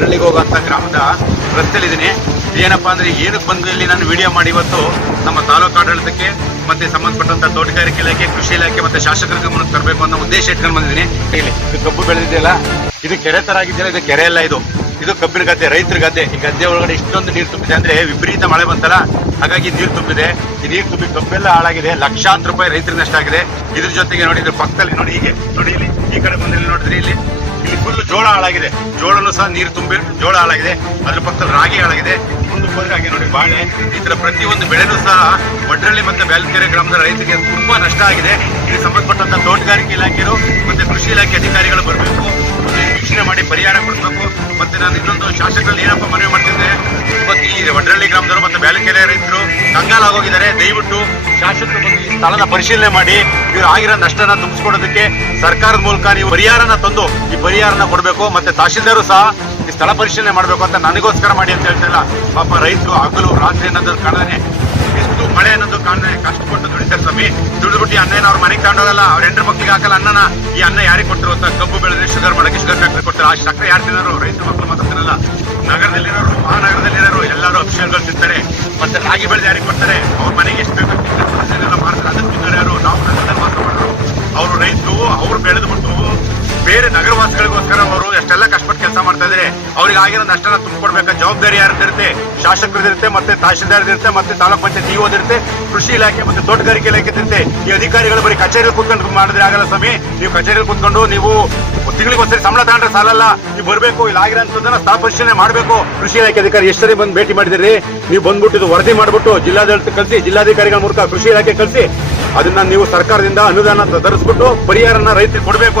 ವಡ್ರಳ್ಳಿಗೆ ಹೋಗುವಂತ ಗ್ರಾಮದ ರಸ್ತೆಯಲ್ಲಿದ್ದೀನಿ. ಏನಪ್ಪ ಅಂದ್ರೆ ಏನಕ್ಕೆ ಬಂದು ಇಲ್ಲಿ ನಾನು ವಿಡಿಯೋ ಮಾಡಿ ಇವತ್ತು. ನಮ್ಮ ತಾಲೂಕು ಆಡಳಿತಕ್ಕೆ ಮತ್ತೆ ಸಂಬಂಧಪಟ್ಟಂತ ತೋಟಗಾರಿಕೆ ಇಲಾಖೆ, ಕೃಷಿ ಇಲಾಖೆ ಮತ್ತೆ ಶಾಸಕರ ಗಮನಕ್ಕೆ ತರಬೇಕು ಅನ್ನೋ ಉದ್ದೇಶ ಇಟ್ಕೊಂಡು ಬಂದಿದ್ದೀನಿ. ಇಲ್ಲಿ ಇದು ಕಬ್ಬು ಬೆಳೆದಿದೆಯಲ್ಲ, ಇದು ಕೆರೆ ತರ ಆಗಿದೆಯಲ್ಲ, ಇದು ಕೆರೆ ಎಲ್ಲ ಇದು. ಇದು ಕಬ್ಬಿನ ಗದ್ದೆ, ರೈತರ ಗದ್ದೆ. ಈ ಗದ್ದೆ ಒಳಗಡೆ ಇಷ್ಟೊಂದು ನೀರು ತುಂಬಿದೆ ಅಂದ್ರೆ ವಿಪರೀತ ಮಳೆ ಬಂತಲ್ಲ, ಹಾಗಾಗಿ ನೀರು ತುಂಬಿದೆ. ಈ ನೀರು ತುಂಬಿ ಕಬ್ಬೆಲ್ಲ ಹಾಳಾಗಿದೆ, ಲಕ್ಷಾಂತರ ರೂಪಾಯಿ ರೈತರ ನಷ್ಟ ಆಗಿದೆ. ಇದ್ರ ಜೊತೆಗೆ ನೋಡಿ, ಇದ್ರ ಪಕ್ಕದಲ್ಲಿ ನೋಡಿ ಹೀಗೆ. ನೋಡಿ ಇಲ್ಲಿ, ಈ ಕಡೆ ಬಂದಲ್ಲಿ ನೋಡಿದ್ರಿ ಇಲ್ಲಿ. ಇಲ್ಲಿ ಫುಲ್ ಜೋಳ ಹಾಳಾಗಿದೆ. ಜೋಳನು ಸಹ ನೀರು ತುಂಬಿ, ಜೋಳ ಹಾಳಾಗಿದೆ. ಅದ್ರ ಪಕ್ಕದಲ್ಲಿ ರಾಗಿ ಹಾಳಾಗಿದೆ. ಮುಂದೆ ಹೋದ್ರೆ ಹಾಗೆ ನೋಡಿ ಬಾಳೆ. ಈ ತರ ಪ್ರತಿಯೊಂದು ಬೆಳೆನೂ ಸಹ ಬಡ್ರಳ್ಳಿ ಮತ್ತು ಬ್ಯಾಲ್ಕೆರೆ ಗ್ರಾಮದ ರೈತರಿಗೆ ತುಂಬಾ ನಷ್ಟ ಆಗಿದೆ. ಇಲ್ಲಿ ಸಂಬಂಧಪಟ್ಟಂತ ತೋಟಗಾರಿಕೆ ಇಲಾಖೆಯರು ಮತ್ತೆ ಕೃಷಿ ಇಲಾಖೆ ಅಧಿಕಾರಿಗಳು ಬರಬೇಕು. ವೀಕ್ಷಣೆ ಮಾಡಿ ಪರಿಹಾರ ಮಾಡಬೇಕು ಮತ್ತೆ ನಾನು ಇನ್ನೊಂದು ಶಾಸಕರಲ್ಲಿ ಏನಪ್ಪ ಮನವಿ ಮಾಡ್ತಿದ್ದೆ? ಕಂಗಾಲಾಗೋಗಿದ್ದಾರೆ ದಯವಿಟ್ಟು ಈ ಸ್ಥಳದ ಪರಿಶೀಲನೆ ಮಾಡಿ, ಇವ್ರು ಆಗಿರೋ ನಷ್ಟನ ತುಂಬಿಸ್ಕೊಡೋದಕ್ಕೆ ಸರ್ಕಾರದ ಮೂಲಕ ನೀವು ಪರಿಹಾರನ ತಂದು ಈ ಪರಿಹಾರನ ಕೊಡಬೇಕು. ಮತ್ತೆ ತಹಶೀಲ್ದಾರು ಸಹ ಈ ಸ್ಥಳ ಪರಿಶೀಲನೆ ಮಾಡಬೇಕು ಅಂತ ನನಗೋಸ್ಕರ ಮಾಡಿ ಅಂತ ಹೇಳ್ತಾ ಇಲ್ಲ. ಪಾಪ ರೈತರು ಹಗಲು ರಾತ್ರಿ ಅನ್ನೋದು ಕಾಣನೆ ಎಷ್ಟು ಮಳೆ ಅನ್ನೋದು ಕಾಣನೆ ಕಷ್ಟಪಟ್ಟು ದುಡಿತಾರೆ ಸ್ವಾಮಿ. ದುಡಿದ್ಬಿಟ್ಟು ಈ ಅನ್ನನ ಅವ್ರ ಮನೆಗೆ ತಗೊಂಡೋಗಲ್ಲ, ಅವ್ರ ಹೆಂಡ್ರ ಮಕ್ಕಳಿಗೆ ಹಾಕಲ್ಲ ಅನ್ನನ ಈ ಅನ್ನ ಯಾರಿಗೆ ಕೊಟ್ಟರು ಅಂತ ಕಬ್ಬು ಬೆಳೆದ್ರೆ ಶುಗರ್ ಮಾಡಕ್ಕೆ ಶುಗರ್ ಫ್ಯಾಕ್ಟ್ರಿ ಕೊಡ್ತಾರೆ. ಆ ಸಕ್ಕರೆ ಯಾರು ತಿನ್ನೋರು? ರೈತರ ಮಕ್ಕಳು ಮಾತ್ರ ತಿನ್ನಲ್ಲ. ನಗರದಲ್ಲಿರೋರು, ಮಹಾನಗರದಲ್ಲಿರೋರು ಎಲ್ಲರೂ ಅಫಿಷಿಯಲ್ಗಳು ಮತ್ತೆ ರಾಗಿ ಬೆಳೆದು ಯಾರಿಗೆ ಬರ್ತಾರೆ ಅವ್ರ ಮನೆಗೆ ಎಷ್ಟು ಬೇಕು? ಮಾಡ್ತಾರೆ. ತಿನ್ನೋರು ಯಾರು? ನಾವು ಮಾತ್ರ ಮಾಡೋರು ಅವರು ರೈತರು, ಅವ್ರು ಬೆಳೆದ್ಬಿಟ್ಟು ಬೇರೆ ನಗರವಾಸಿಗಳಿಗೋಸ್ಕರ ಅವರು ಎಷ್ಟೆಲ್ಲ ಕಷ್ಟಪಟ್ಟು ಕೆಲಸ ಮಾಡ್ತಾ ಇದ್ರೆ ಅವ್ರಿಗೆ ಆಗಿರೋ ನಷ್ಟನ ತುಂಬಿಕೊಡ್ಬೇಕಾದ ಜವಾಬ್ದಾರಿ ಯಾರ್ದಿರುತ್ತೆ ಶಾಸಕರದಿರುತ್ತೆ ಮತ್ತೆ ತಹಶೀಲ್ದಾರ್ದಿರುತ್ತೆ ಮತ್ತೆ ತಾಲೂಕ್ ಪಂಚಾಯತ್ ಇರುತ್ತೆ ಕೃಷಿ ಇಲಾಖೆ ಮತ್ತೆ ತೋಟಗಾರಿಕೆ ಇಲಾಖೆ ಇರುತ್ತೆ ಈ ಅಧಿಕಾರಿಗಳು ಬರೀ ಕಚೇರಿ ಕುತ್ಕೊಂಡು ಮಾಡಿದ್ರೆ ಆಗಲ್ಲ ಸ್ವಾಮಿ. ನೀವು ಕಚೇರಿ ಕುತ್ಕೊಂಡು ನೀವು ತಿಂಗಳಿಗೆ ಒಂದ್ಸರಿ ಸಂಬಳ ತಗೊಂಡ್ರೆ ಸಾಲಲ್ಲ. ನೀವು ಬರಬೇಕು, ಇಲ್ಲಿ ಆಗಿರೋದನ್ನ ಸ್ಥಳ ಪರಿಶೀಲನೆ ಮಾಡಬೇಕು. ಕೃಷಿ ಇಲಾಖೆ ಅಧಿಕಾರಿ ಎಷ್ಟರಿ ಬಂದು ಭೇಟಿ ಮಾಡಿದಿರಿ ನೀವು ಬಂದ್ಬಿಟ್ಟು ಇದು ವರದಿ ಮಾಡ್ಬಿಟ್ಟು ಜಿಲ್ಲಾಡಳಿತ ಕಳಿಸಿ, ಜಿಲ್ಲಾಧಿಕಾರಿಗಳ ಮೂಲಕ ಕೃಷಿ ಇಲಾಖೆ ಕಳಿಸಿ, ಅದನ್ನ ನೀವು ಸರ್ಕಾರದಿಂದ ಅನುದಾನ ತರಿಸ್ಬಿಟ್ಟು ಪರಿಹಾರನ ರೈತರಿಗೆ ಕೊಡಬೇಕು